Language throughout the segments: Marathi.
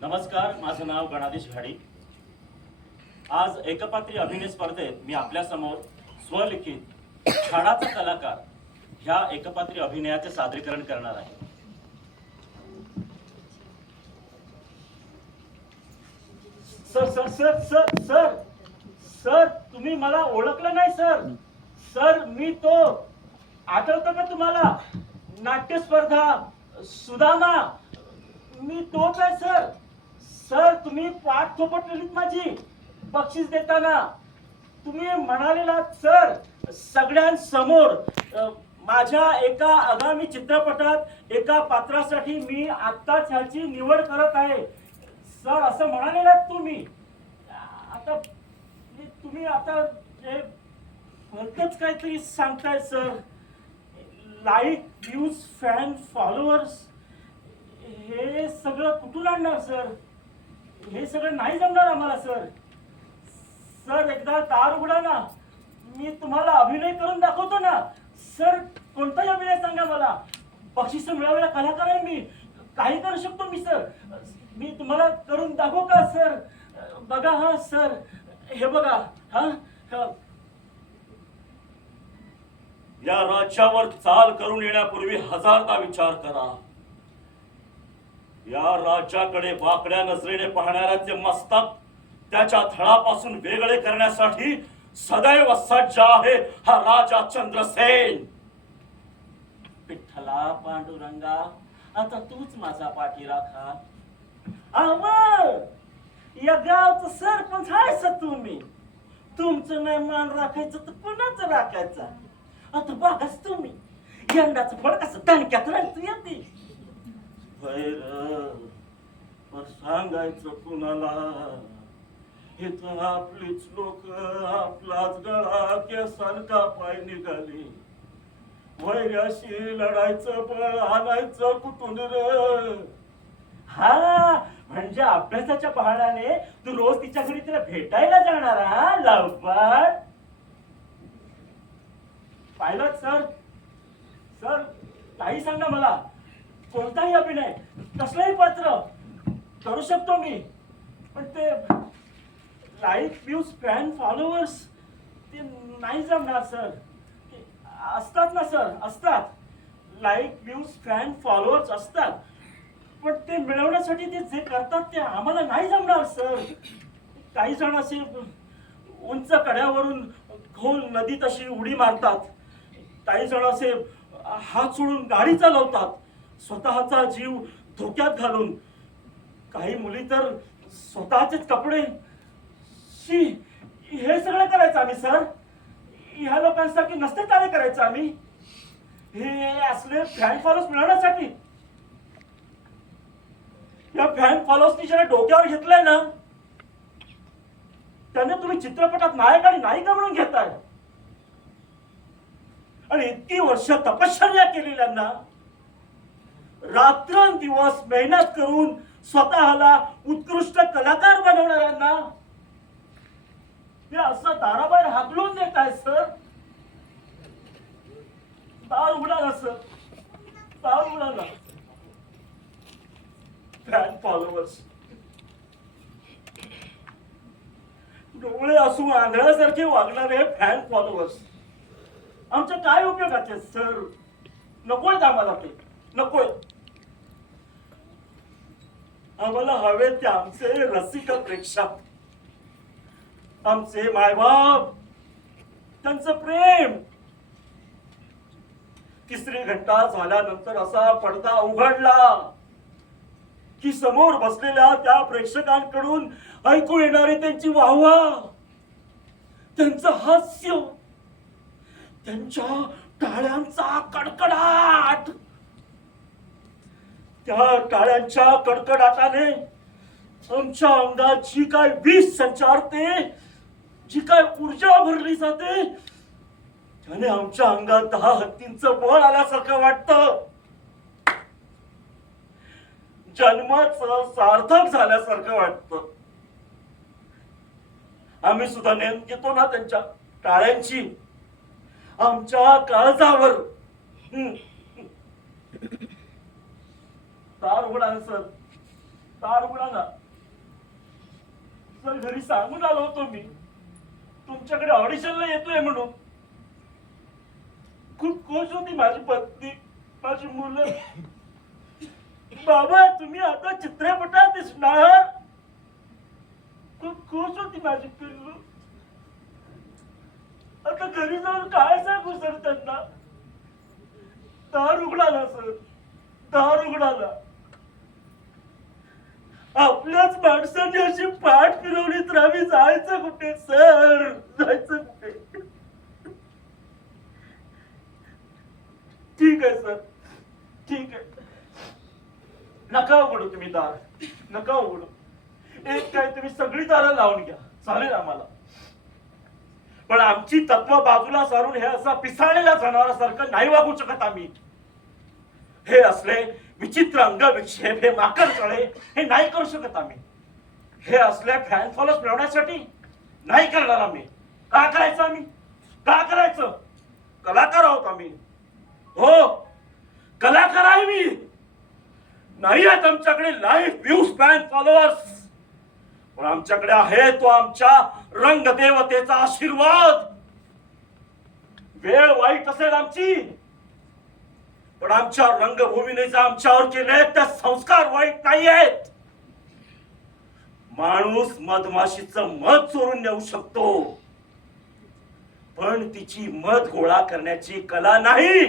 नमस्कार, माझं नाव गणाधीश घाडी. आज एकपात्री अभिनय स्पर्धेत मी आपल्या समोर स्वलिखित छाडाचा कलाकार ह्या एकपात्री अभिनयाचे सादरीकरण करणार आहे. Sir sir sir sir sir sir तुम्ही मला ओळखलं नाही सर. सर मी तो आठवतं का तुम्हाला, नाट्य स्पर्धा सुदामा, मी तोच आहे सर. सर तुम्ही पाठ थोपटलेलीत माझी बक्षीस देताना. तुम्ही म्हणालेला सर सगळ्यांसमोर माझ्या एका आगामी चित्रपटात एका पात्रासाठी मी आत्ताच ह्याची निवड करत आहे सर, असं म्हणालेला तुम्ही. आता तुम्ही आता भलतच काहीतरी सांगताय sir. Like, views, fan, followers हे सगळं कुठून आणणार सर? हे सगळं नाही जमणार आम्हाला सर. सर एकदा दार उघडा ना, मी तुम्हाला अभिनय करून दाखवतो ना सर. कोणताही अभिनय सांगा मला. बक्षीस मिळवलेला कलाकार आहे मी, काही करू शकतो मी सर. मी तुम्हाला करून दाखवू का सर? बघा हा सर, हे बघा हा. या राज्यावर चाल करून येण्यापूर्वी हजारदा विचार करा. या राज्याकडे वाकड्या नजरेने पाहणाऱ्याचे मस्तक त्याच्या धडापासून वेगळे करण्यासाठी सदैव सज्ज आहे हा राजा चंद्रसेन. विठ्ठला पांडुरंगा, आता तूच माझा पाठीराखा. या गावचं सरपंच आहेस तुम्ही. तुमचं नाही मान राखायचं तर कुणाचं राखायचं? आता बघाच तुम्ही यंदाचं फळ कसं दणक्यात राहतो येते. पण सांगायचं कुणाला, इथं आपलीच लोक आपलाच गळा केसान कापाय निघाली. वैर्याशी लढायचं बळ आणायचं कुठून रे? हा म्हणजे अभ्यासाच्या बहाण्याने तू रोज तिच्या घरी तिला भेटायला जाणार हा लवकर? पाहिलं सर. सर काही सांगा मला, कोणताही अभिनय कसलाही पात्र करू शकतो मी. पण ते लाईक, व्ह्यूज, फॅन, फॉलोअर्स ते नाही जमणार सर. असतात ना सर, असतात. लाईक, व्ह्यूज, फॅन, फॉलोअर्स असतात, पण ते मिळवण्यासाठी ते जे करतात ते आम्हाला नाही जमणार सर. काही जण असे उंच कड्यावरून खोल नदीत अशी उडी मारतात. काही जण असे हात सोडून गाडी चालवतात स्वतःचा जीव धोक्यात घालून. काही मुली तर स्वतःचेच कपडे शी हे सगळं करायचं आम्ही सर. ह्या लोकांसाठी नसते कार्य करायचं आम्ही. हे असले फॅन फॉलोअर्स मिळवण्यासाठी. या फॅन फॉलोअर्सनी ज्याला डोक्यावर घेतलंय ना, त्याने तुम्ही चित्रपटात नायक आणि नायिका म्हणून घेताय. आणि इतकी वर्ष तपश्चर्या केलेल्यांना, रात्रंदिवस मेहनत करून स्वतःला उत्कृष्ट कलाकार बनवणाऱ्यांना ते असं दाराबाहेर हाकलून देत आहे सर. दार उघडा ना सर, दार उघडा ना. फॅन फॉलोअर्स डोळे असून आंधळ्यासारखे वागणारे फॅन फॉलोअर्स आमच्या काय उपयोगाचे सर? नकोय आम्हाला ते, नकोय. आम्हाला हवे ते आमचे रसिक प्रेक्षक, आमचे मायबाप, त्यांचं प्रेम. तिसरी घंटा झाल्यानंतर असा पडदा उघडला की समोर बसलेल्या त्या प्रेक्षकांकडून ऐकू येणारी त्यांची वाहवा, त्यांचं हास्य, त्यांच्या टाळ्यांचा कडकडाट. त्या टाळ्यांच्या कडकडाटाने आमच्या अंगात जी काय वीज संचारते, जी काय ऊर्जा भरली जाते, त्याने आमच्या अंगात 10 हत्तींचं बळ आल्यासारखं वाटतं. जन्माचं सार्थक झाल्यासारखं वाटतं. आम्ही सुद्धा नेम घेतो ना त्यांच्या टाळ्यांची आमच्या काळजावर. दार उघडा सर, दार उघडा. सर घरी सांगून आलो होतो मी तुमच्याकडे ऑडिशनला येतोय म्हणून. खूप खुश होती माझी पत्नी, माझी मुलं. बाबा तुम्ही आता चित्रपटात दिसणार. खूप खुश होती माझी पिल्लू. आता घरी जाऊन काय सांगू सर त्यांना. दार उघडाला सर, दार उघडाला. आपल्याच माणसाने अशी पाठ फिरवली तर आम्ही जायचं कुठे सर, जायचं कुठे. ठीक आहे सर, ठीक आहे. नका उघडू तुम्ही दार, नका उघडू. एक काय तुम्ही सगळी दारं लावून घ्या, चालेल आम्हाला. पण आमची तत्व बाजूला सारून हे असं पिसाळलेल्या जनावरासारखं नाही वागू शकत आम्ही. हे असले विचित्र अंग विक्षेप, हे माकड चळे हे नाही करू शकत आम्ही. हे असले फॅन फॉलोअर्स मिळवण्यासाठी नाही करणार आम्ही. का करायचं आम्ही, का करायचं. कलाकार आहोत आम्ही. हो कलाकार आहे मी. नाही आहेत आमच्याकडे लाईफ व्ह्यूज फॅन फॉलोअर्स, पण आमच्याकडे आहे तो आमच्या रंगदेवतेचा आशीर्वाद. वेळ वाईट असेल आमची, पण आमच्या रंगभूमीने जे आमच्यावर केले ते संस्कार वाईट नाही आहेत. माणूस मधमाशीचं मध चोरून नेऊ शकतो, पण तिची मध गोळा करण्याची कला नाही.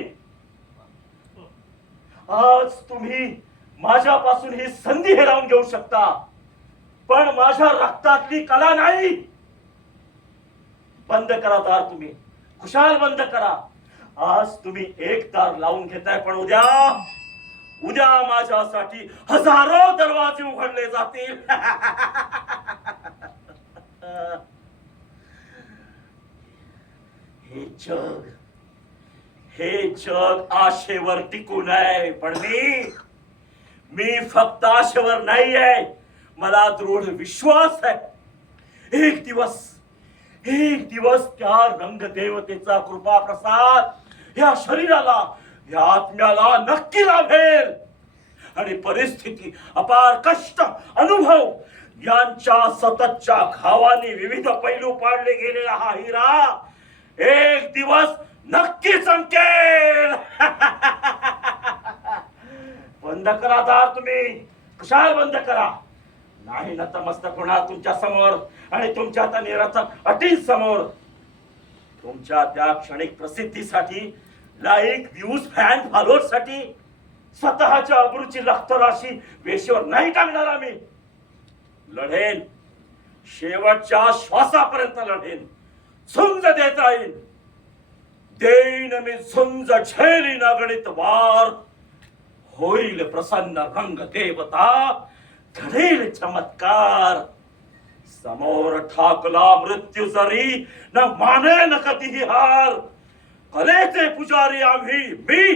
आज तुम्ही माझ्यापासून ही संधी हिरावून घेऊ शकता, पण माझ्या रक्तातली कला नाही. बंद करा दार तुम्ही, खुशाल बंद करा. आज तुम्ही एक दार लावून घेताय, पण उद्या उद्या माझ्यासाठी हजारो दरवाजे उघडले जातील. हे जग आशेवर टिकून आहे, पण मी फक्त आशेवर नाही आहे. मला दृढ विश्वास आहे एक दिवस त्या रंगदेवतेचा कृपा प्रसाद या शरीराला, या आत्म्याला नक्की लाभेल. आणि परिस्थिती, अपार कष्ट, अनुभव यांच्या सततच्या घावाने विविध पैलू पाडले गेलेला हा हिरा एक दिवस नक्की चमकेल. बंद करा दार तुम्ही, कशाला बंद करा. नाही नतमस्तक होणार तुमच्या समोर आणि तुमच्या त्या निरर्थक अटींसमोर. तुमच्या त्या क्षणिक प्रसिद्धीसाठी, लाईक व्ह्यूज फॅन फॉलोअर्ससाठी स्वतःच्या अब्रूची लखतराशी वेशीवर नाही टाकणार आम्ही. लढेन, शेवटच्या श्वासापर्यंत लढेन. झुंज देत राहील. देईन मी झुंज, झेलीन अगणित वार. होईल प्रसन्न रंग देवता, घडेल चमत्कार. समोर ठाकला मृत्यू जरी, न माने न कधीही हार. कलेचे पुजारी आम्ही, मी